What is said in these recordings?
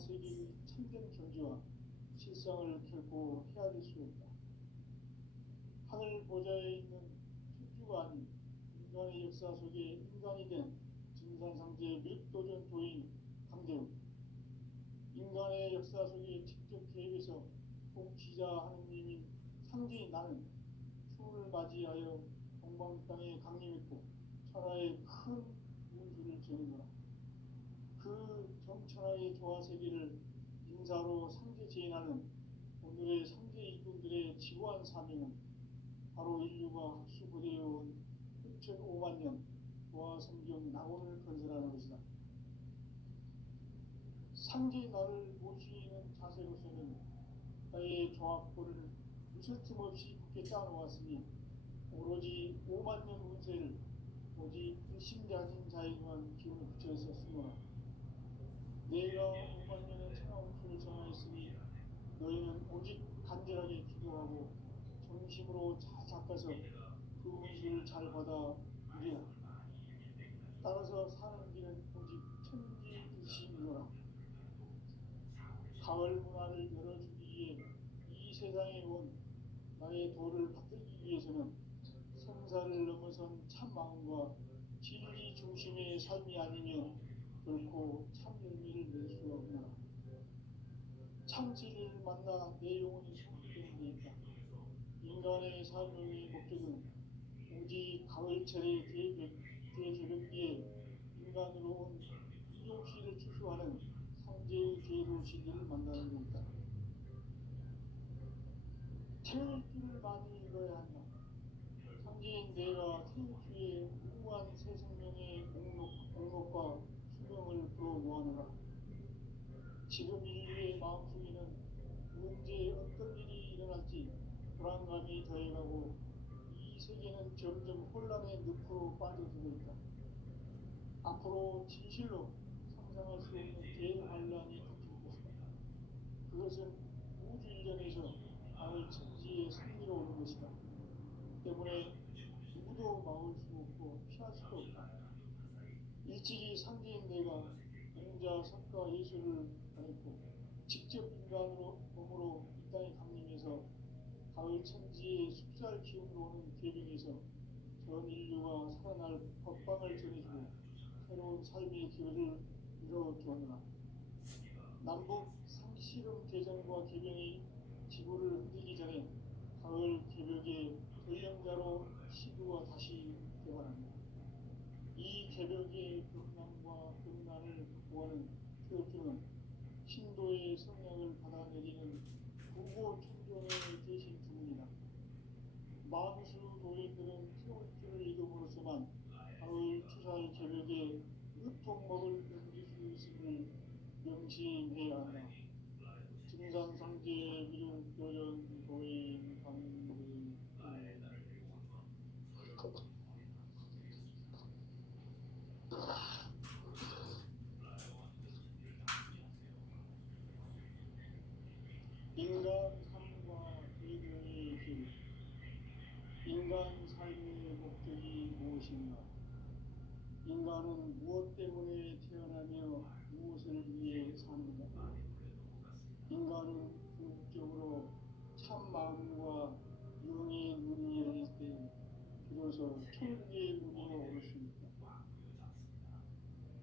세계의 참된 경지와 실상을 결코 헤아릴 수 없다. 하늘 보좌에 있는 천주가 아닌 인간의 역사 속에 인간이 된 증산상제의 멸도전 도인 강대우, 인간의 역사 속에 직접 개입해서 통치자 하느님인 상제인 나는 추운을 맞이하여 동방 땅에 강림했고 천하의 큰 운수를 지니노라. 그 정천하의 조화세계를 인사로 상제 제인하는 오늘의 상제 일꾼들의 지구한 사명은 바로 인류가 학수고대해온 6,500만 년 조화성경 낙원을 건설하는 것이다. 상제 나를 모시는 자세로서는 나의 조합고를 무설틈 없이 굳게 짜놓았으니 오로지 5만 년 운세를 오직 불신자진 자에게만 기운을 붙여 있었으므로 내가 5만 년의 천하운수를 정하였으니 너희는 오직 간절하게 기도하고 정심으로 잘 닦아서 그 운수를 잘 받아 누리라. 따라서 사는 길은 오직 천지듯이니라. 가을 문화를 열어주기 위해 이 세상에 온 나의 도를 받들기 위해서는 성사를 넘어선 참 마음과 진리 중심의 삶이 아니면 결코 참 열매를 낼 수가 없노라. 참 진리를 만나 내 영혼이 소멸되는 데 있다. 인간의 삶의 목적은 오직 가을철의 대저녁기에 인간으로 온 이종씨를 추수하는 상제의 계로 진리를 만나는 데 있다. 태울 줄을 많이 읽어야 한다. 상제인 내가 태울 주에 무한 새 생명의 공로과 수명을 불어모아노라. 지금 인류의 마음속에는 언제 어떤 일이 일어날지 불안감이 더해가고 이 세계는 점점 혼란의 늪으로 빠져들고 있다. 앞으로 진실로 상상할 수 없는 대환란이 닥칠 것이다. 그것은 우주 일련에서 마을 천지에 승리로 오는 것이다. 때문에 누구도 막을 수 없고 피할 수도 없다. 일찍이 상제인 내가 공자, 석가, 예수를 보냈고 직접 인간으로 몸으로 이 땅에 강림해서 가을 천지의 숲살 기운으로 오는 계명에서 전 인류가 살아날 법방을 전해주고 새로운 삶의 기회를 열어주었노라. 남북 상시름 대전과 계명이 지구를 흔들기 전에 가을 개벽의 전령자로 시구가 다시 개발합니다. 이 개벽의 극락과 극난을 극복하는 태엽주는 신도의 성량을 받아내리는 부고 충종의 대신 주문이다. 만수 도인들은 태엽주를 이름으로서만 가을 추살 개벽의 으통먹을 넘길 수 있음을 명심해야 한다. 증산상제 미륵교전 도인 강의 인간 삶과 계명의 길. 인간 삶의 목적이 무엇인가? 인간은 무엇 때문에 태어나며 무엇을 위해 사는가? 인간은 궁극적으로 참 마음과 영의 눈이 열릴 때 비로소 천국의 문으로 올 수 있다.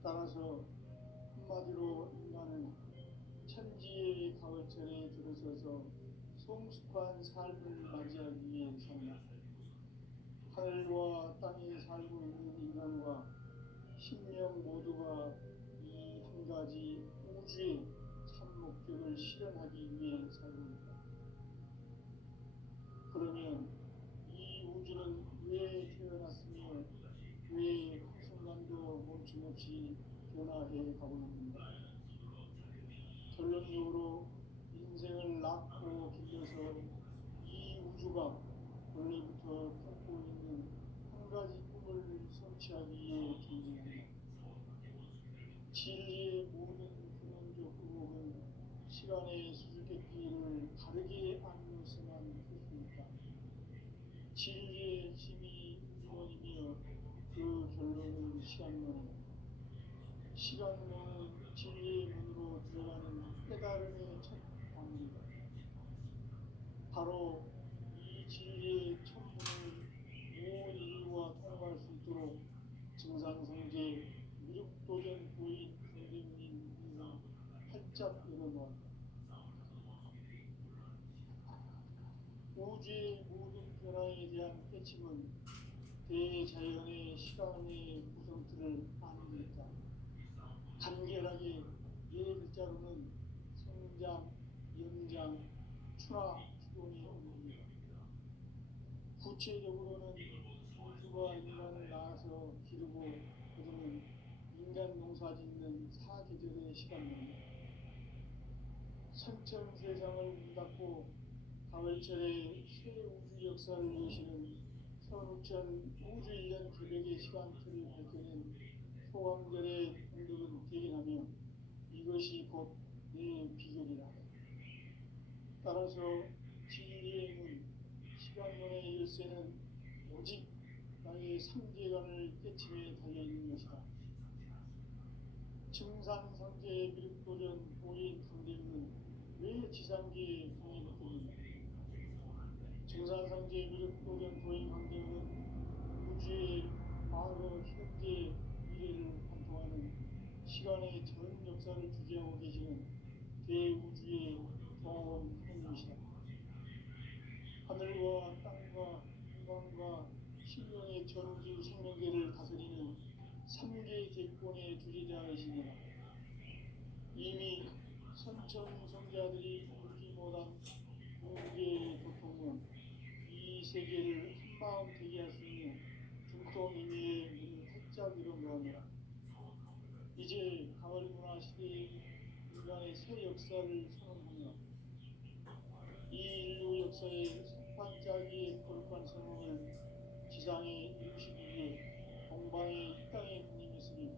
따라서 한마디로 인간은 천지의 가을철에 들어서서 성숙한 삶을 맞이하기 위해 산다. 하늘과 땅에 살고 있는 인간과 신명 모두가 이 한 가지 우주의 참 목적을 실현하기 위해 살고 있다. 그러면 이 우주는 왜 태어났으며 왜 한순간도 멈춤없이 변화해 가고 있는가? 결론적으로 인생을 낳고 길러서 이 우주가 원래부터 품고 있는 한 가지 꿈을 성취하기 위해 존재한다. 진리의 모든 근원적 의혹은 시간의 수수께끼를 다르게 알면서만 할 수 있다. 진리의 힘이 우주론이며 그 결론은 시간론이다. 시간론은 진리의 문으로 들어가는 바로 이 진리의 천문을 온 인류가 통과할 수 있도록 증산성제 미륵도전 부인 선생님 인사 활짝 열어놓았다. 우주의 모든 변화에 대한 깨침은 대자연의 시간의 구성틀을 아는 데 있다. 간결하게 네 글자로는 성장, 연장, 추나 주동이 옵니다. 구체적으로는 우주가 인간을 낳아서 기르고 거두는 인간 농사 짓는 사계절의 시간입니다. 선천 세상을 문 닫고 가을철에 새 우주 역사를 여시는 선우천 우주 1년 개벽의 시간틀을 밝혀낸 소강절의 공덕은 대견하며 이것이 곧 내 비결이다. 따라서 진리의 문, 시간론의 열쇠는 오직 나의 상계관을 깨침에 달려있는 것이다. 증산상제의 미륵도전 보인 강대문은 왜 지상계의 공이 됐겠느냐. 증산상제의 미륵도전 보인 강대문은 우주의 과거, 현재, 미래를 관통하는 시간의 전 역사를 주재하고 계시는 대우주의 정원 하나님이시다. 하늘과 땅과 인간과 신명의 전우주 생명계를 다스리는 3개 대권의 주재자이시니라. 이미 선천성자들이 이루지 못한 공계의 도통론, 이 세계를 한마음 되게 할 수 있는 중통임의의 문을 활짝 열어놓으라. 이제 가을문화 시대의 인간의 새 역사를 선언합니다. 이 인류 역사의 석반짜기의 거룩한 선언을 지상에 이루시기 위해 동방의 이 땅에 군림했으니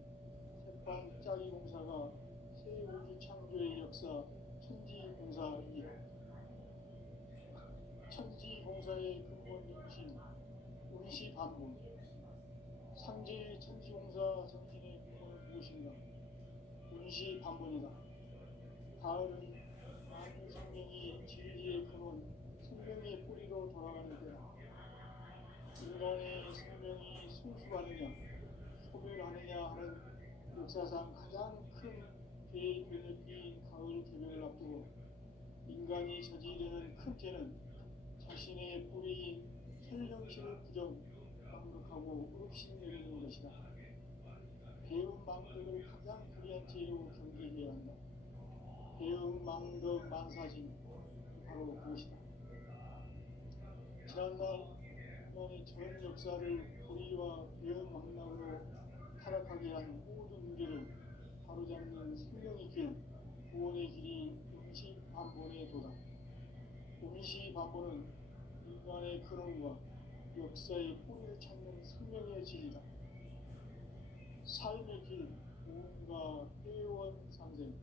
석반짜기 공사가 새 우주 창조의 역사 천지공사이다. 천지공사의 근본 정신 운시반본. 상제의 천지공사 정신의 근본은 무엇인가? 운시반본이다. 가을은 만유 생명이 진리의 근원, 생명의 뿌리로 돌아가는 때다. 인간의 생명이 성숙하느냐, 소멸하느냐 하는 역사상 가장 큰 대변혁기인 가을 개벽을 앞두고 인간이 저지르는 큰 죄는 자신의 뿌리인 현령신을 부정, 반복하고 읍신내리는 것이다. 배움 망덕을 가장 불리한 죄로 경계해야 한다. 배움 망덕 만사진, 바로 그것이다. 지난날 인간의 전 역사를 불의와 배움 망락으로 타락하게 한 모든 문제를 바로잡는 생명의 길, 구원의 길이 운시반본의 도다. 운시반본은 인간의 근원과 역사의 뿌리를 찾는 생명의 진리다. 삶의 길, 무언가 회원 상생.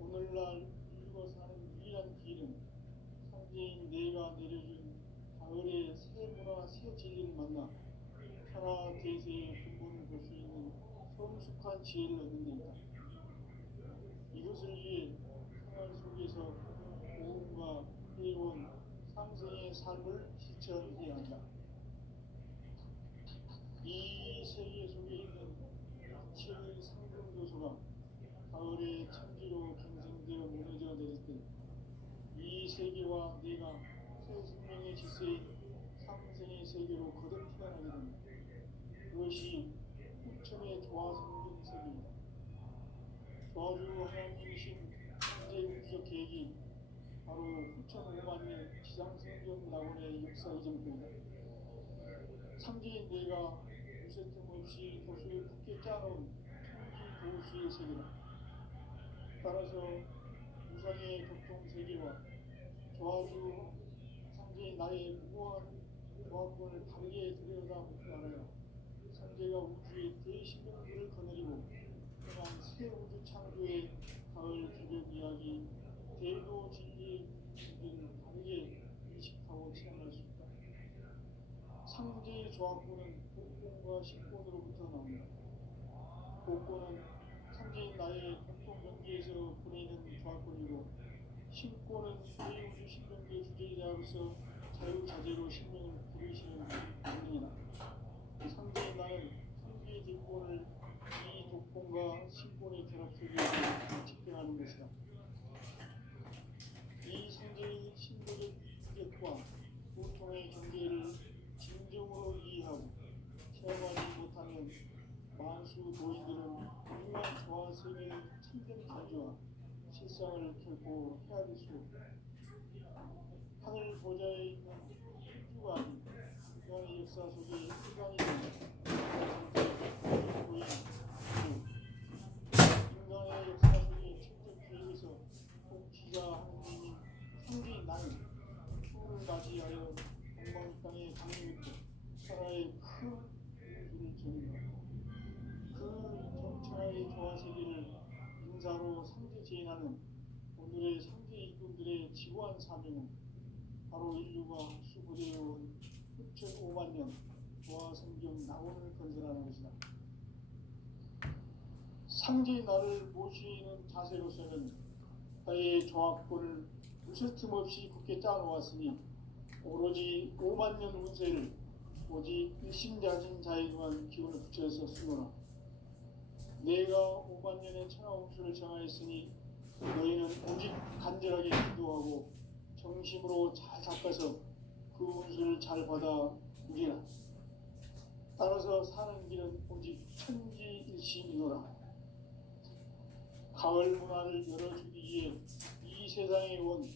오늘날 인류가 사는 유일한 길은 상제인 내가 내려준 가을의 새 문화, 새 진리를 만나 천하 대세의 근본을 볼 수 있는 성숙한 지혜를 얻는 데이다. 이것을 위해 생활 속에서 모험과 회원, 상생의 삶을 실천해야 한다. 이 세계 속에 있는 이치의 상승도서가 가을의 천지로 경생되어 무너져 내릴 때 이 세계와 내가 새 생명의 질서인 상생의 세계로 거듭 태어나게 됩니다. 그것이 후천의 조화성경 세계입니다. 조화주 하나님이신 현재 우주적 계획이 바로 후천 5만년 지상성경 낙원의 역사 이전입니다. 상제인 내가 요새 틈없이 도수를 굳게 짜놓은 천지 도수의 세계다. 따라서 우상의 교통 세계와 조화주 상제인 나의 무한 조화권을 다르게 들여다보지 않아야 상제가 우주의 대신명들을 거느리고 떠난 새 우주 창조의 가을 개벽 이야기, 대도 진리의 진리를 다르게 인식하고 체험할 수 있다. 상제의 조화권은 복권과 신권으로부터 나옵니다. 복권은 상제인 나의 공통 경계에서 보내는 조화권이고 신권은 대우주 신경계의 자로서 자유자재로 신명을 부리시는 분이나 상대의 나는 상대의 뒷권을 이 독본과 신본의 결합 속에서 집행하는 것이다. 이 상대의 신도적 이격과 보통의 경계를 진정으로 이해하고 체험하지 못하면 만수 도인들은 인간 조화 세계의 참된 가지와 실상을 결코 헤아릴 수 없다. 하늘 보좌에 있는 우주가 아닌 인간의 역사 속에 인간이 되는 인간의 역사 속에 직접 계획에서 복지자 하느님인 상대의 나는 chú를 맞이하여 동방 땅에 강림했고 천하의 큰 우주를 전인다. 그 천하의 조화 세계를 인사로 상대 제인하는 오늘의 상대 일꾼들의 지고한 사명은 바로 인류가 수고되어온 6,500만 년 조화 성경 낙원을 건설하는 것이다. 상대의 나를 모시는 자세로서는 나의 조합권을 무슨 틈 없이 굳게 짜놓았으니 오로지 5만 년 운세를 오직 일심자진 자에게만 기운을 붙여서 쓰노라. 내가 5만 년의 천하 운수를 정하였으니 너희는 오직 간절하게 기도하고 정심으로 잘 닦아서 그 운수를 잘 받아 누리라. 따라서 사는 길은 오직 천지일심이노라. 가을 문화를 열어주기 위해 이 세상에 온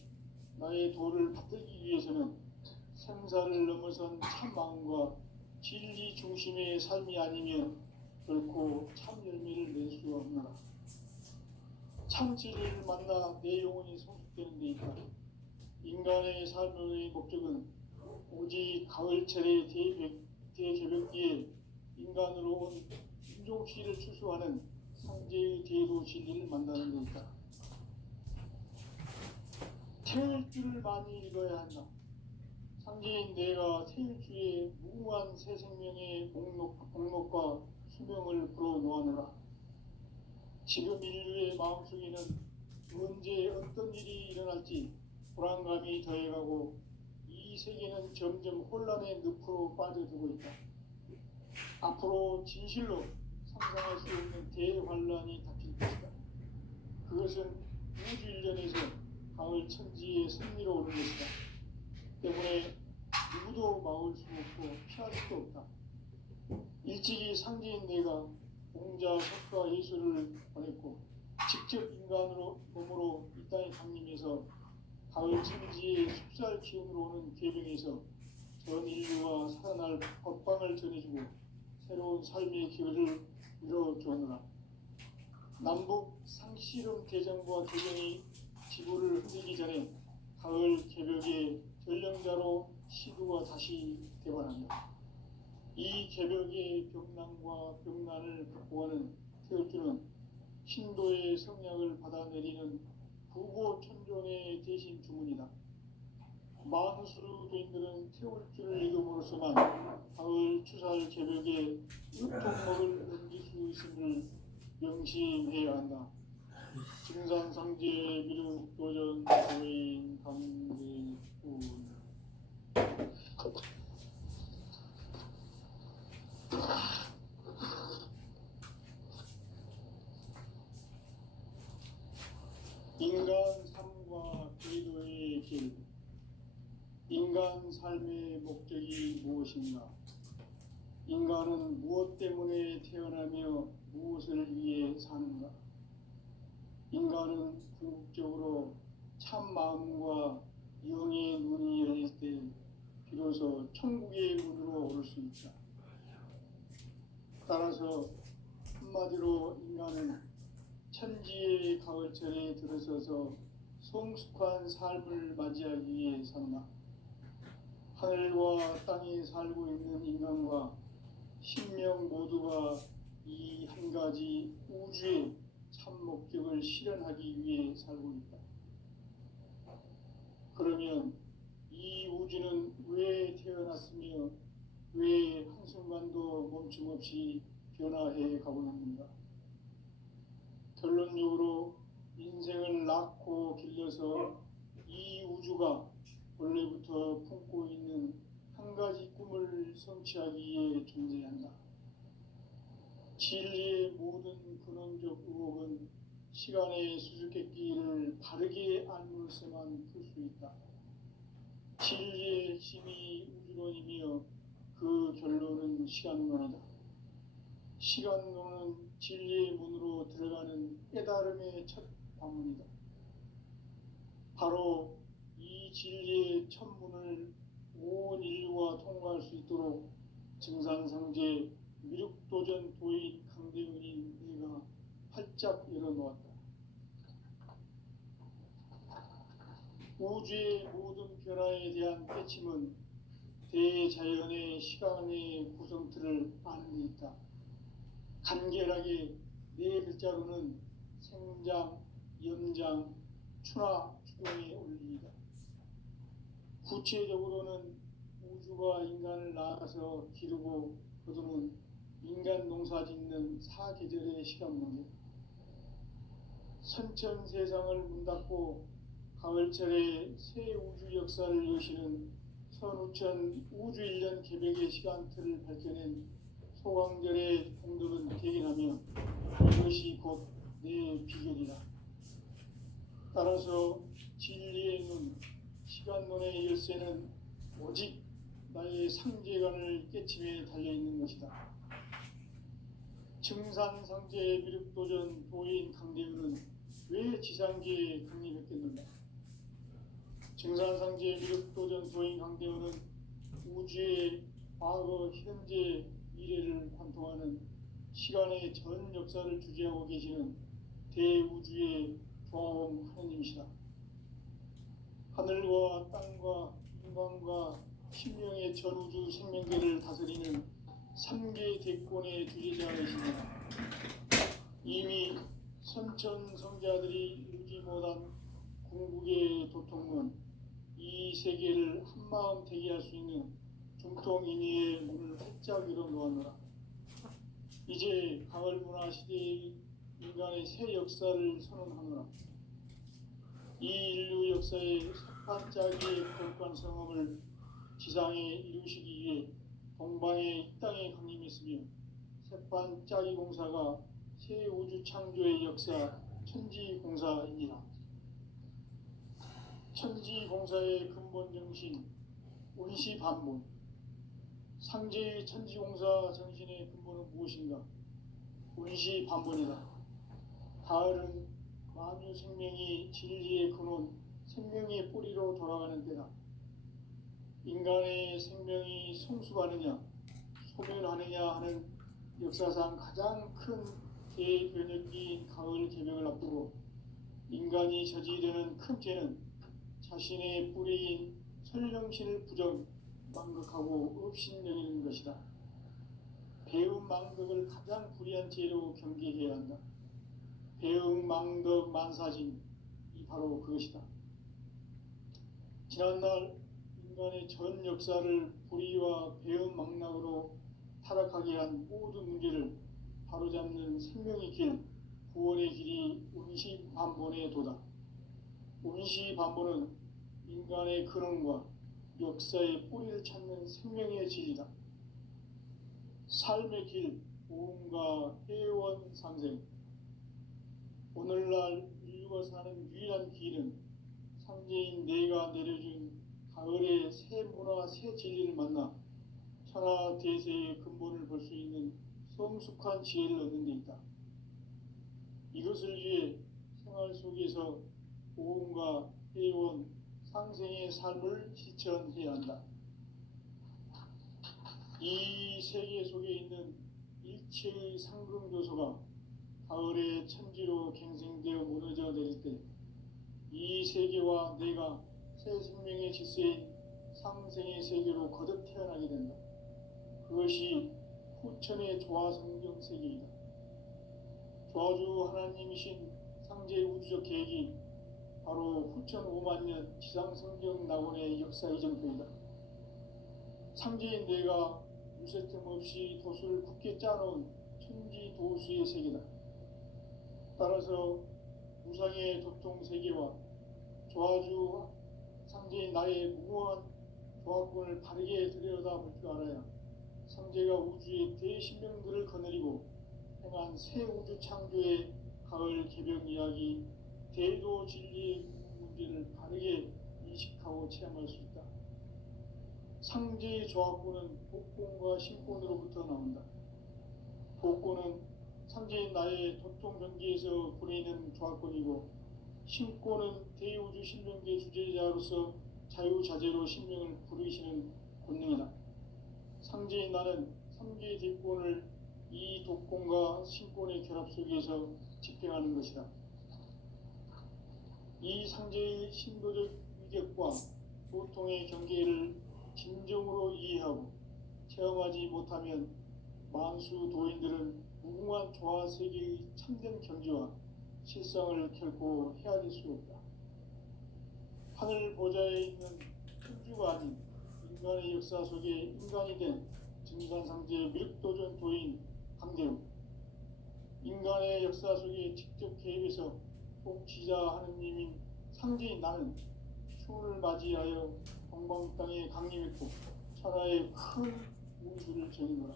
나의 도를 받들기 위해서는 생사를 넘어선 참 마음과 진리 중심의 삶이 아니면 결코 참 열매를 낼 수 없노라. 참 진리를 만나 내 영혼이 성숙되는 데 있다. 인간의 삶의 목적은 오직 가을철의 대개벽기에 인간으로 온 인종시를 추수하는 상제의 대도 진리를 만나는 데 있다. 태일주를 많이 읽어야 한다. 상제인 내가 태일주의 무궁한 새 생명의 목록과 수명을 불어놓아노라. 지금 인류의 마음속에는 언제 어떤 일이 일어날지 불안감이 더해가고 이 세계는 점점 혼란의 늪으로 빠져들고 있다. 앞으로 진실로 상상할 수 없는 대환란이 닥칠 것이다. 그것은 우주 일련에서 가을 천지의 승리로 오는 것이다. 때문에 누구도 막을 수 없고 피할 수도 없다. 일찍이 상제인 내가 공자 석가 예수를 보냈고 직접 인간으로 몸으로 이 땅에 강림해서 가을 천지의 숲살 기운으로 오는 계명에서 전 인류와 살아날 법방을 전해주고 새로운 삶의 기회를 이뤄주었노라. 남북 상씨름 대전과 개정이 지구를 흔들기 전에 가을 개벽의 전령자로 시구가 다시 대발한다. 이 개벽의 병난과 병난을 극복하는 태울주는 신도의 성약을 받아내리는 부고천존의 대신 주문이다. 만수르 도인들은 태울주를 읽음으로써만 가을 추살 개벽에 육통목을 넘길 수 있음을 명심해야 한다. 증산상제 미륵 도전 고인 강대군 인간 삶과 기도의 길. 인간 삶의 목적이 무엇인가? 인간은 무엇 때문에 태어나며 무엇을 위해 사는가? 인간은 궁극적으로 참 마음과 영의 눈이 열릴 때 비로소 천국의 문으로 오를 수 있다. 따라서 한마디로 인간은 천지의 가을철에 들어서서 성숙한 삶을 맞이하기 위해 산다. 하늘과 땅에 살고 있는 인간과 신명 모두가 이 한 가지 우주의 참 목적을 실현하기 위해 살고 있다. 그러면 이 우주는 왜 태어났으며 왜 한순간도 멈춤 없이 변화해 가고 있는가? 결론적으로 인생을 낳고 길러서 이 우주가 원래부터 품고 있는 한 가지 꿈을 성취하기 위해 존재한다. 진리의 모든 근원적 의혹은 시간의 수수께끼를 바르게 알물어서만 풀 수 있다. 진리의 핵심이 우주론이며 그 결론은 시간론이다. 시간론은 진리의 문으로 들어가는 깨달음의 첫 관문이다. 바로 이 진리의 첫 문을 온 인류가 통과할 수 있도록 증산상제 미륵도전 도인 강대은인 내가 활짝 열어놓았다. 우주의 모든 변화에 대한 깨침은 대자연의 시간의 구성틀을 아는 데 있다. 간결하게 네 글자로는 생장, 연장, 추나 추동에 올립니다. 구체적으로는 우주가 인간을 낳아서 기르고 거두는 인간 농사 짓는 사계절의 시간 문제, 선천 세상을 문 닫고 가을철에 새 우주 역사를 여시는 선우천 우주 1년 개백의 시간틀을 밝혀낸 소강절의 공덕은 대견하며 이것이 곧 내 비결이다. 따라서 진리의 눈, 시간론의 열쇠는 오직 나의 상제관을 깨침에 달려있는 것이다. 증산상제 미륵도전 도인 강대은은 왜 지상계에 강림했겠는가? 증산상제 미륵도전 도인 강대은은 우주의 과거, 현재, 미래를 관통하는 시간의 전 역사를 주재하고 계시는 대우주의 조화홍 하느님이시다. 하늘과 땅과 인간과 신명의 전우주 생명계를 다스리는 3개 대권의 주제자이시다. 이미 선천 성자들이 이루지 못한 궁극의 도통은 이 세계를 한마음 되게 할 수 있는 중통인의의 문을 활짝 열어놓았노라. 이제 가을 문화 시대의 인간의 새 역사를 선언하노라. 이 인류 역사의 반짝이의 거룩한 성험을 지상에 이루시기 위해 동방의 이 땅에 강림했으며 새반짝이 공사가 새 우주 창조의 역사 천지공사이니라. 천지공사의 근본 정신 운시반문, 상제의 천지공사 정신의 근본은 무엇인가? 운시반문이다. 가을은 만유 생명이 진리의 근원, 생명의 뿌리로 돌아가는 때다. 인간의 생명이 성숙하느냐, 소멸하느냐 하는 역사상 가장 큰 대변혁기인 가을 개벽을 앞두고 인간이 저지르는 큰 죄는 자신의 뿌리인 설령신을 부정, 망극하고 업신여기는 것이다. 배움 망덕을 가장 불의한 죄로 경계해야 한다. 배움 망덕 만사진, 이 바로 그것이다. 지난날 인간의 전 역사를 불의와 배움 망락으로 타락하게 한 모든 문제를 바로잡는 생명의 길, 구원의 길이 운시반본의 도다. 운시반본은 인간의 근원과 역사의 뿌리를 찾는 생명의 진리다. 삶의 길, 보험과 회원 상생. 오늘날 인류가 사는 유일한 길은 상제인 내가 내려준 가을의 새 문화, 새 진리를 만나 천하 대세의 근본을 볼 수 있는 성숙한 지혜를 얻는 데 있다. 이것을 위해 생활 속에서 보험과 회원, 상생의 삶을 실천해야 한다. 이 세계 속에 있는 일체의 상승요소가 가을의 천지로 갱생되어 무너져 내릴 때 이 세계와 내가 새 생명의 질서인 상생의 세계로 거듭 태어나게 된다. 그것이 후천의 조화성경 세계이다. 조화주 하나님이신 상제의 우주적 계획이 바로 후천 5만 년 지상성경 낙원의 역사 이정표이다. 상제인 내가 무쇠틈 없이 도수를 굳게 짜놓은 천지 도수의 세계다. 따라서 무상의 도통 세계와 조화주 상제인 나의 무모한 조합군을 바르게 들여다볼 줄 알아야 상제가 우주의 대신명들을 거느리고 행한 새 우주 창조의 가을 개벽 이야기, 대도 진리의 문제를 바르게 인식하고 체험할 수 있다. 상제의 조합군은 복권과 신권으로부터 나온다. 복권은 상제인 나의 도통 경계에서 보내는 조합권이고, 신권은 대우주 신명계 주제자로서 자유자재로 신명을 부르시는 권능이다. 상제인 나는 3개의 뒷권을 이 독권과 신권의 결합 속에서 집행하는 것이다. 이 상제의 신도적 위격과 보통의 경계를 진정으로 이해하고 체험하지 못하면 만수 도인들은 무궁한 조화 세계의 참된 경지와 실상을 결코 헤아릴 수 없다. 하늘 보좌에 있는 천주가 아닌 인간의 역사 속에 인간이 된 증산상제 미륵도전 도인 강대우, 인간의 역사 속에 직접 개입해서 통치자 하느님인 상제인 나는 추운을 맞이하여 동방 땅에 강림했고 천하의 큰 우주를 정의노라.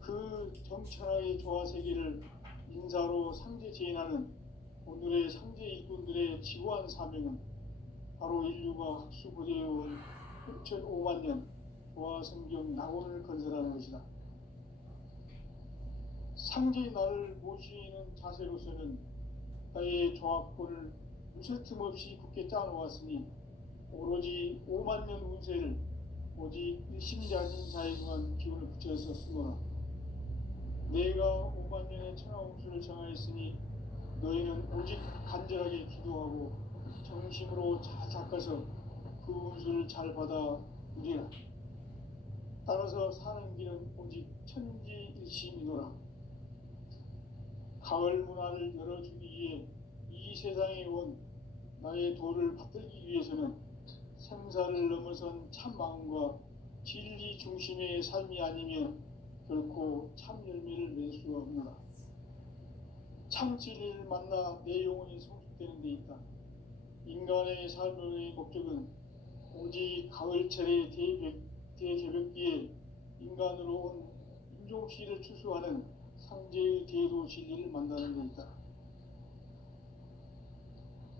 그 정천하의 조화세계를 인사로 상제 제인하는 오늘의 상제 일꾼들의 지구한 사명은 바로 인류가 학수고대해온 6,500만 년 조화성경 낙원을 건설하는 것이다. 상제의 나를 모시는 자세로서는 나의 조합권을 무쇠 틈 없이 굳게 짜놓았으니 오로지 5만 년 운세를 오직 일심자진 자에게만 기운을 붙여서 쓰거라. 내가 5만 년의 천하운수를 정하였으니 너희는 오직 간절하게 기도하고 정심으로 잘 닦아서 그 운수를 잘 받아 누리라. 따라서 사는 길은 오직 천지일심이노라. 가을 문화를 열어주기 위해 이 세상에 온 나의 도를 받들기 위해서는 생사를 넘어선 참 마음과 진리 중심의 삶이 아니면 결코 참 열매를 낼 수가 없노라. 참 진리를 만나 내 영혼이 성숙되는 데 있다. 인간의 삶의 목적은 오직 가을철의 대개벽기에 인간으로 온 인종시를 추수하는 상제의 대도 진리를 만나는 데 있다.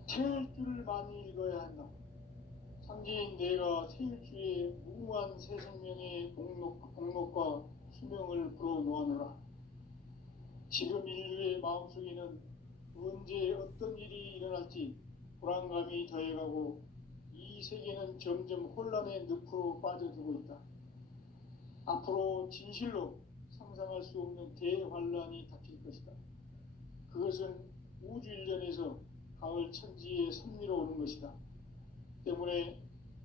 태일주를 많이 읽어야 한다. 상제인 내가 태일주의 무궁한 새 생명의 목록과 수명을 불어놓아노라. 지금 인류의 마음속에는 언제 어떤 일이 일어날지 불안감이 더해가고 이 세계는 점점 혼란의 늪으로 빠져들고 있다. 앞으로 진실로 상상할 수 없는 대환란이 닥칠 것이다. 그것은 우주 일련에서 가을 천지의 섭리로 오는 것이다. 때문에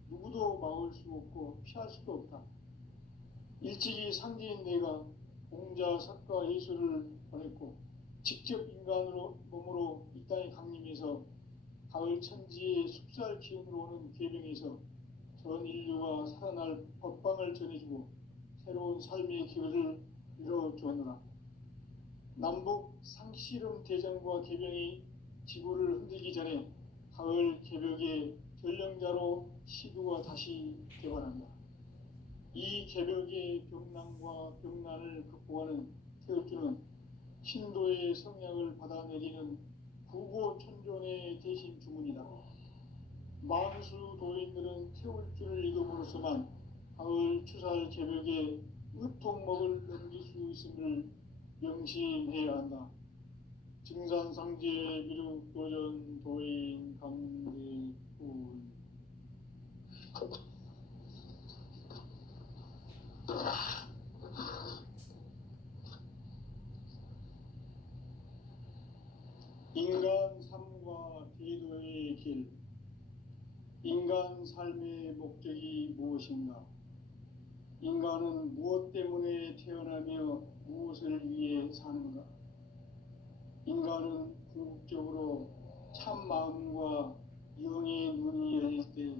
누구도 막을 수 없고 피할 수도 없다. 일찍이 상제인 내가 공자, 석가, 예수를 보냈고 직접 인간으로 몸으로 이 땅에 강림해서 가을 천지의 숲살 기운으로 오는 계명에서 전 인류가 살아날 법방을 전해주고 새로운 삶의 기회를 이뤄주었노라. 남북 상씨름 대전과 개병이 지구를 흔들기 전에 가을 개벽의 전령자로 시두가 다시 개발한다. 이 개벽의 병난과 병난을 극복하는 태울주는 신도의 성약을 받아내리는 구고천존의 대신 주문이다. 만수 도인들은 태울주를 읽음으로써만 가을 추살 개벽에 의통목을 넘길 수 있음을 명심해야 한다. 증산상제 미륵도전 도인 강대훈. 인간 삶과 대도의 길. 인간 삶의 목적이 무엇인가? 인간은 무엇 때문에 태어나며 무엇을 위해 사는가? 인간은 궁극적으로 참 마음과 영의 눈이 열릴 때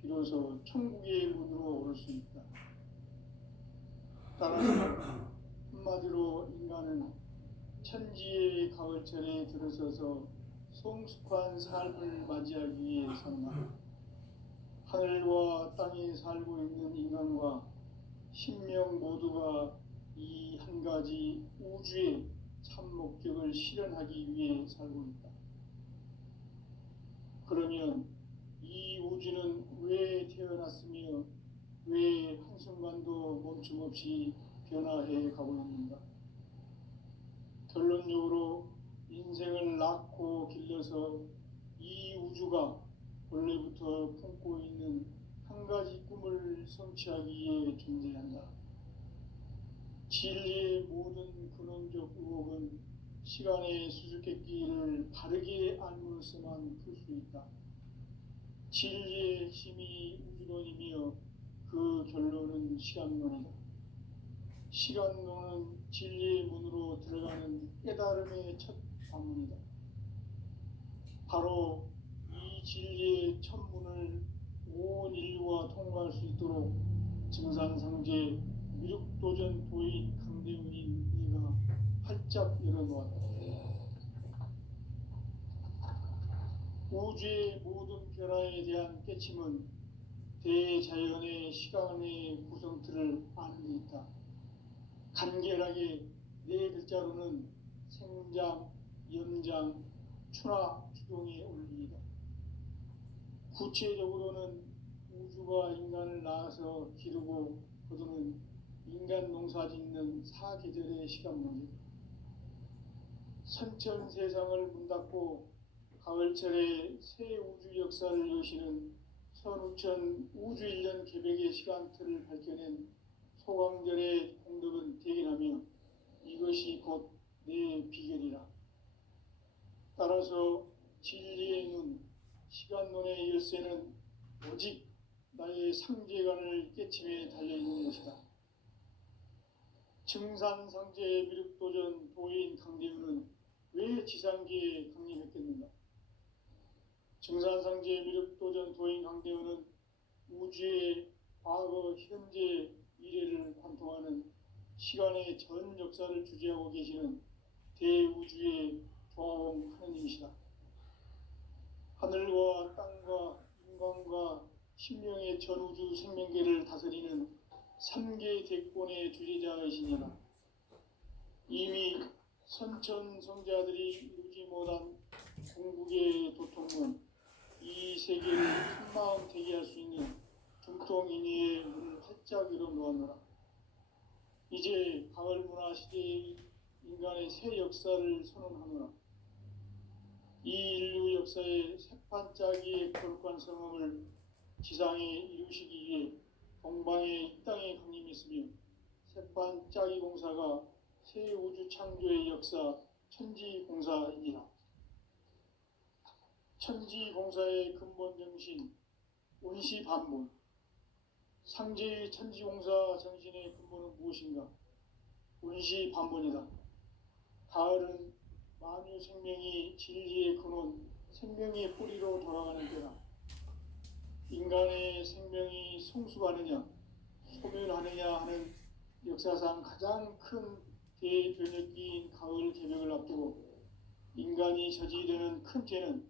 비로소 천국의 문으로 오를 수 있다. 따라서 한마디로 인간은 천지의 가을철에 들어서서 성숙한 삶을 맞이하기 위해 산다. 하늘과 땅에 살고 있는 인간과 신명 모두가 이 한 가지 우주의 참 목적을 실현하기 위해 살고 있다. 그러면 이 우주는 왜 태어났으며 왜 한순간도 멈춤 없이 변화해 가고 있는가? 결론적으로 인생을 낳고 길러서 이 우주가 원래부터 품고 있는 한 가지 꿈을 성취하기 위해 존재한다. 진리의 모든 근원적 의혹은 시간의 수수께끼를 바르게 알므로서만 풀 수 있다. 진리의 핵심이 우주론이며 그 결론은 시간론이다. 시간론은 진리의 문으로 들어가는 깨달음의 첫 관문이다. 바로 이 진리의 첫 문을 온 인류가 통과할 수 있도록 증산상제 미륵도전 도인 강대훈인 네가 활짝 열어놓았다. 우주의 모든 변화에 대한 깨침은 대자연의 시간의 구성틀을 아는 데 있다. 간결하게 네 글자로는 생장, 연장, 추나 추동의 원리이다. 구체적으로는 우주가 인간을 낳아서 기르고 거두는 인간 농사 짓는 사계절의 시간론이다. 선천 세상을 문 닫고 가을철에 새 우주 역사를 여시는 선우천 우주 1년 개백의 시간틀을 밝혀낸 소강절의 공덕은 대견하며 이것이 곧 내 비결이라. 따라서 진리의 눈, 시간론의 열쇠는 오직 나의 상제관을 깨침에 달려있는 것이다. 증산상제 미륵도전 도인 강대훈은 왜 지상계에 강림했겠는가? 증산상제 미륵도전 도인 강대훈은 우주의 과거, 현재, 미래를 관통하는 시간의 전 역사를 주재하고 계시는 대우주의 조화홍 하느님이시다. 하늘과 땅과 인간과 신명의 전우주 생명계를 다스리는 3개 대권의 주재자이시니라. 이미 선천성자들이 이루지 못한 궁극의 도통문, 이 세계를 한마음 되게 할 수 있는 중통인의의 문을 활짝 열어놓았노라. 이제 가을 문화 시대의 인간의 새 역사를 선언하노라. 이 인류 역사의 새판짜기의 거룩한 성험을 지상에 이루시기 위해 동방의 이 땅에 강림했으며 새판짜기 공사가 새 우주 창조의 역사 천지공사이니라. 천지공사의 근본 정신 원시반문, 상제의 천지공사 정신의 근본은 무엇인가? 원시반문이다. 가을은 만유 생명이 진리의 근원, 생명의 뿌리로 돌아가는 때다. 인간의 생명이 성숙하느냐, 소멸하느냐 하는 역사상 가장 큰 대변혁기인 가을 개벽을 앞두고 인간이 저지르는 큰 죄는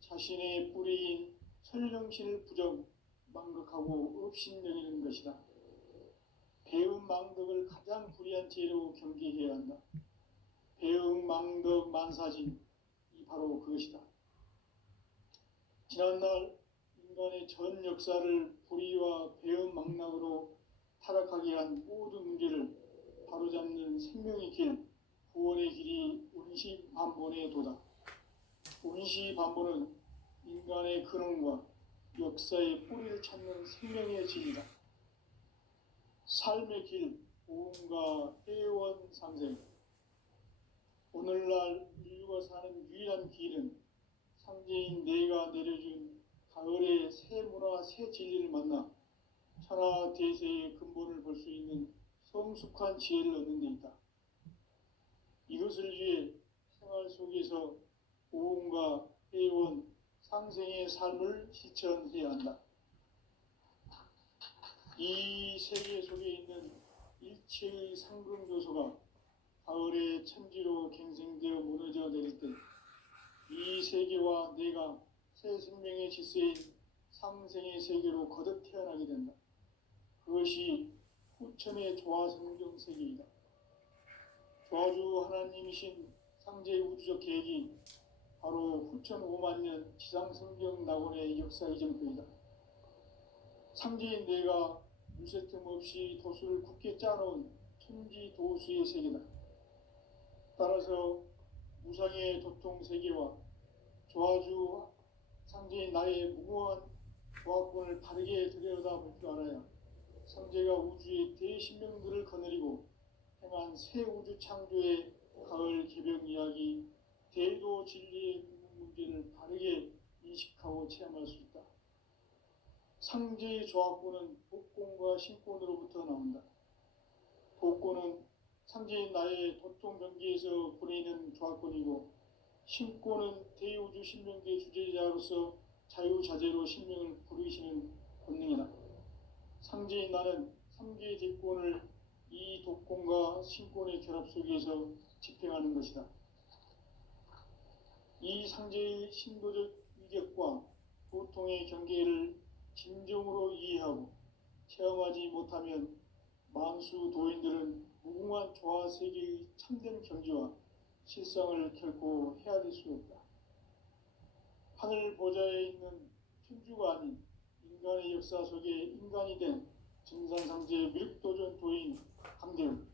자신의 뿌리인 설령신을 부정, 망극하고 업신여기는 것이다. 배움 망덕을 가장 불의한 죄로 경계해야 한다. 배움 망덕 만사진, 이 바로 그것이다. 지난날 인간의 전 역사를 불의와 배움 망락으로 타락하게 한 모든 문제를 바로잡는 생명의 길, 구원의 길이 원시반본의 도다. 원시반본은 인간의 근원과 역사의 뿌리를 찾는 생명의 진리다. 삶의 길, 보험과 회원 상생. 오늘날 인류가 사는 유일한 길은 상제인 내가 내려준 가을의 새 문화, 새 진리를 만나 천하 대세의 근본을 볼 수 있는 성숙한 지혜를 얻는 데 있다. 이것을 위해 생활 속에서 보험과 회원, 상생의 삶을 실천해야 한다. 이 세계 속에 있는 일체의 상금요소가 가을의 천지로 갱생되어 무너져 내릴 때 이 세계와 내가 새 생명의 질서인 상생의 세계로 거듭 태어나게 된다. 그것이 후천의 조화성경 세계이다. 조화주 하나님이신 상제의 우주적 계획이 바로 후천 5만 년 지상성경 낙원의 역사 이전표이다. 상제인 내가 물새틈 없이 도수를 굳게 짜놓은 천지 도수의 세계다. 따라서 무상의 도통 세계와 조화주 상제인 나의 무궁한 조화권을 바르게 들여다볼 줄 알아야 상제가 우주의 대신명들을 거느리고 행한 새 우주 창조의 가을 개벽 이야기, 대도 진리의 문제를 바르게 인식하고 체험할 수 있다. 상제의 조화권은 복권과 신권으로부터 나온다. 복권은 상제인 나의 도통 경계에서 보내는 조화권이고, 신권은 대우주 신명계 주제자로서 자유자재로 신명을 부르시는 권능이다. 상제인 나는 3개의 대권을 이 독권과 신권의 결합 속에서 집행하는 것이다. 이 상제의 신도적 위격과 도통의 경계를 진정으로 이해하고 체험하지 못하면 만수 도인들은 무궁한 조화 세계의 참된 경지와 실상을 결코 헤아릴 수 없다. 하늘 보좌에 있는 천주가 아닌 인간의 역사 속에 인간이 된 증산상제 밀도전 도인 강대훈,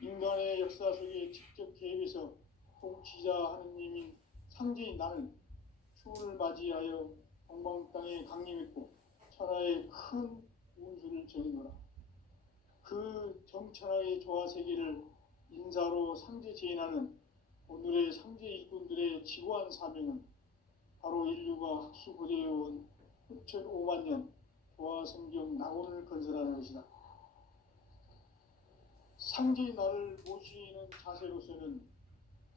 인간의 역사 속에 직접 개입해서 통치자 하느님인 상제인 나는 추운을 맞이하여 동방 땅에 강림했고 천하의 큰 운수를 정해노라. 그 정천하의 조화 세계를 인사로 상제 제인하는 오늘의 상제 일꾼들의 지구한 사명은 바로 인류가 학수고대해온 후천 5만 년 조화 성경 낙원을 건설하는 것이다. 상제의 나를 모시는 자세로서는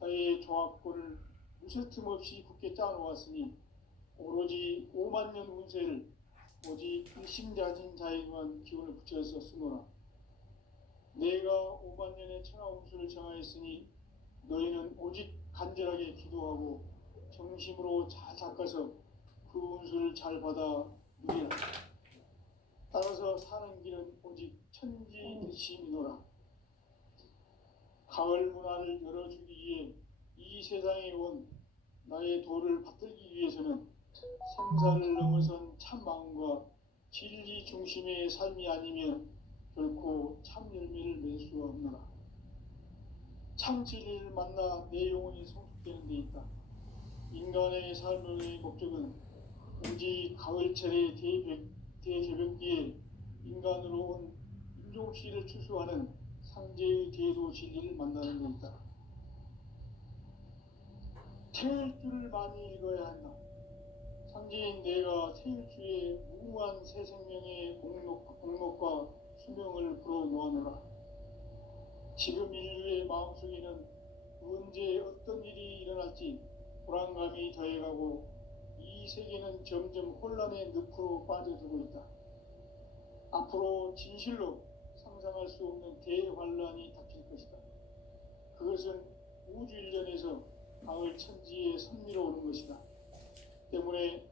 나의 조화권을 무쇠틈 없이 굳게 짜놓았으니 오로지 5만 년 운세를 오직 일심자진 자에게만 기운을 붙여서 쓰노라. 내가 5만 년의 천하 운수를 정하였으니 너희는 오직 간절하게 기도하고 정심으로 잘 닦아서 그 운수를 잘 받아 누리라. 따라서 사는 길은 오직 천지일심이노라. 가을 문화를 열어주기 위해 이 세상에 온 나의 도를 받들기 위해서는 생사를 넘어선 참 마음과 진리 중심의 삶이 아니면 결코 참 열매를 맺을 수 없노라. 참 진리를 만나 내 영혼이 성숙되는 데 있다. 인간의 삶의 목적은 오직 가을철의 대개벽기에 인간으로 온 인종씨를 추수하는 상제의 대도 진리를 만나는 데 있다. 태일주를 많이 읽어야 한다. 상제인 내가 태일주의 무궁한 새 생명의 공록과 수명을 불어놓아노라. 지금 인류의 마음속에는 언제 어떤 일이 일어날지 불안감이 더해가고 이 세계는 점점 혼란의 늪으로 빠져들고 있다. 앞으로 진실로 상상할 수 없는 대환란이 닥칠 것이다. 그것은 우주 일련에서 가을 천지에 선미로 오는 것이다. 때문에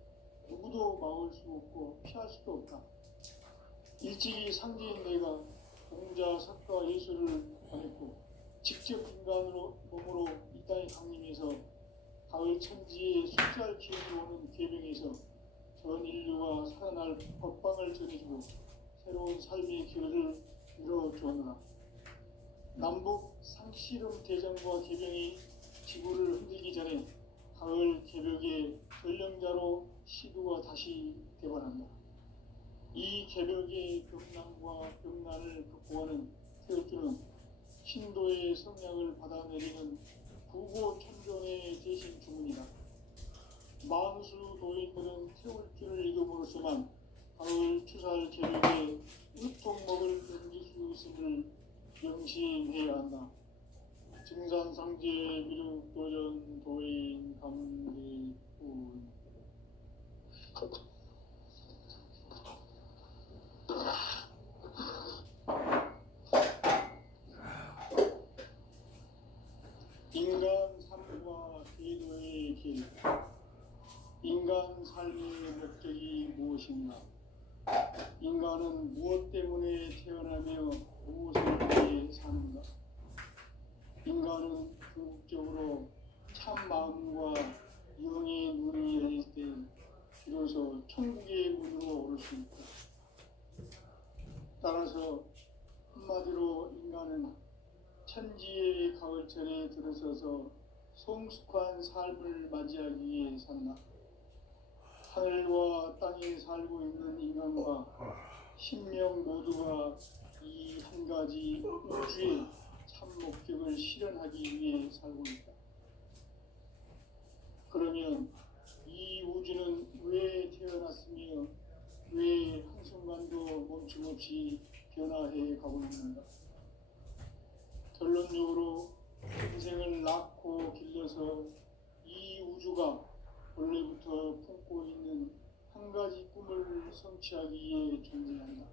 누구도 막을 수 없고 피할 수도 없다. 일찍이 상제인 내가 공자, 석가, 예수를 보냈고 직접 인간으로 몸으로 이 땅에 강림해서 가을 천지에 숫살 기운이 오는 계명에서 전 인류가 살아날 법방을 전해주고 새로운 삶의 기회를 열어주었노라. 남북 상씨름 대전과 개병이 지구를 흔들기 전에 가을 개벽의 전령자로 시두가 다시 대반한다. 이 개벽의 병난과 병난을 극복하는 태울주는 신도의 성약을 받아내리는 구고천존의 대신 주문이다. 만수 도인들은 태울주를 읽음으로써만 가을 추살 개벽에 으통먹을 넘길 수 있음을 명심해야 한다. 증산상제 미륵도전 도인 감리꾼 인간 삶과 제도의 길. 인간 삶의 목적이 무엇인가? 인간은 무엇 때문에 태어나며 무엇을 위해 사는가? 인간은 궁극적으로 참 마음과 영의 눈이 열릴 때 비로소 천국의 문으로 오를 수 있다. 따라서 한마디로 인간은 천지의 가을철에 들어서서 성숙한 삶을 맞이하기 위해 산다. 하늘과 땅에 살고 있는 인간과 신명 모두가 이 한 가지 우주의 참 목적을 실현하기 위해 살고 있다. 그러면 이 우주는 왜 태어났으며 왜 한순간도 멈춤없이 변화해 가고 있는가? 결론적으로 인생을 낳고 길러서 이 우주가 원래부터 품고 있는 한 가지 꿈을 성취하기 위해 존재한다.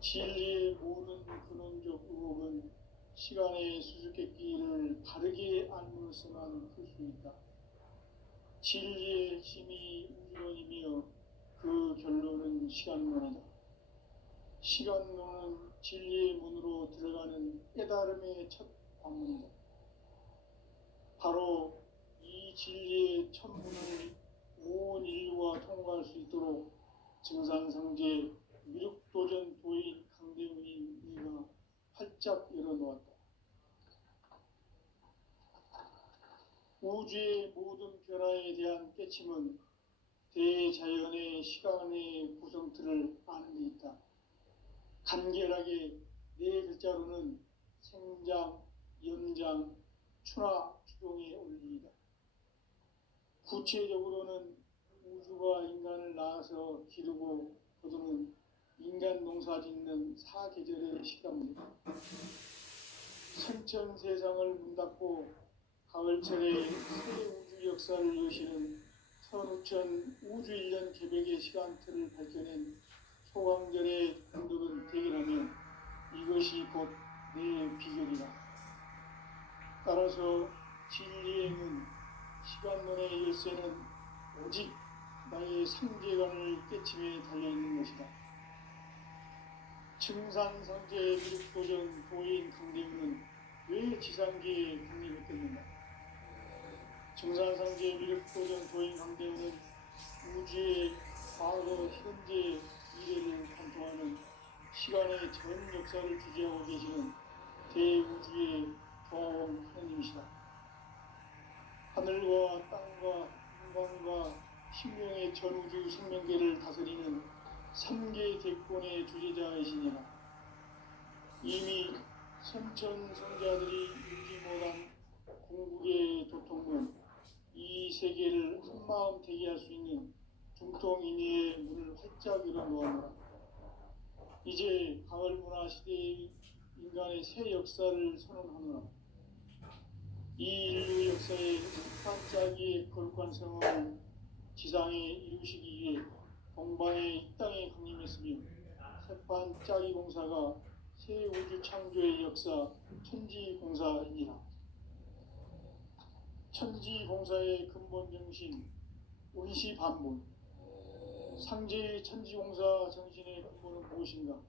진리의 모든 근원적 의혹은 시간의 수수께끼를 바르게 알므로서만 풀 수 있다. 진리의 힘이 우주론이며 그 결론은 시간론이다. 시간론은 진리의 문으로 들어가는 깨달음의 첫 관문이다. 바로 이 진리의 첫 문을 온 인류가 통과할 수 있도록 증산성제 미륵도전 도인 강대훈이 네가 활짝 열어놓았다. 우주의 모든 변화에 대한 깨침은 대자연의 시간의 구성틀을 아는 데 있다. 간결하게 네 글자로는 생장, 연장, 추나 추동의 원리이다. 구체적으로는 우주가 인간을 낳아서 기르고 거두는 인간 농사 짓는 사계절의 시간입니다. 선천 세상을 문 닫고 가을철에 새 우주 역사를 여시는 선우천 우주 1년 개백의 시간틀을 밝혀낸 소강절의 감독은 대기라면 이것이 곧 내 비결이다. 따라서 진리의 문, 시간론의 열쇠는 오직 나의 상제관을 깨침에 달려있는 것이다. 증산성제 미륵도전 도인 강대훈은 왜 지상계에 국립했겠는가? 증산성제 미륵도전 도인 강대훈은 우주의 과거, 현재, 미래를 관통하는 시간의 전 역사를 주재하고 계시는 대우주의 조화원 하느님이시다. 하늘과 땅과 인간과 신명의 전우주 생명계를 다스리는 3개 대권의 주제자이시니라. 이미 선천성자들이 읽지 못한 궁극의 도통문, 이 세계를 한마음 되게 할 수 있는 중통인의의 문을 활짝 열어놓았노라. 이제 가을 문화 시대의 인간의 새 역사를 선언하노라. 이 인류 역사의 반짝이의 거룩한 성을 지상에 이루시기 위해 동방의 이 땅에 강림했으며 새판 짜기 공사가 새 우주 창조의 역사 천지공사이니라. 천지공사의 근본 정신 운시반본, 상제의 천지공사 정신의 근본은 무엇인가?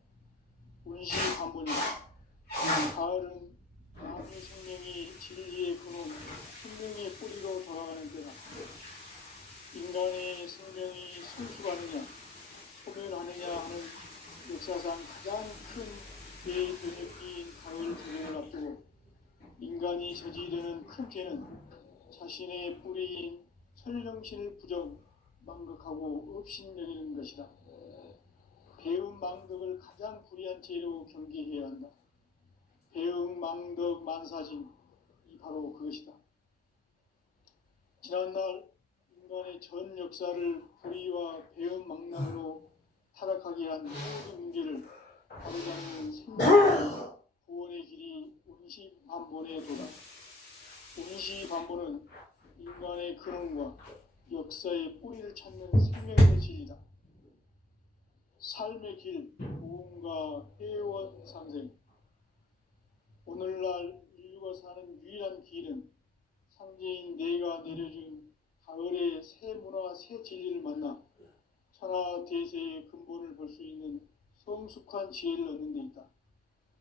운시반본이다. 가을은 나무 생명이 진리의 근원, 생명의 뿌리로 돌아가는 때다. 인간의 생명이 성숙하느냐, 소멸하느냐 하는 역사상 가장 큰 대변혁기인 가을 조정을 앞두고 인간이 저지르는 큰 죄는 자신의 뿌리인 설령신을 부정, 망극하고 업신여기는 것이다. 배움 망덕을 가장 불의한 죄로 경계해야 한다. 배움 망덕 만사진, 이 바로 그것이다. 지난날 인간의 전 역사를 불의와 배움 망랑으로 타락하게 한 모든 문제를 바로잡는 생명과 구원의 길이 운시반본의 도다. 운시반본은 인간의 근원과 역사의 뿌리를 찾는 생명의 길이다. 삶의 길, 무언가 회원 상생. 오늘날 인류가 사는 유일한 길은 상제인 내가 내려준 가을의 새 문화, 새 진리를 만나 천하 대세의 근본을 볼 수 있는 성숙한 지혜를 얻는 데 있다.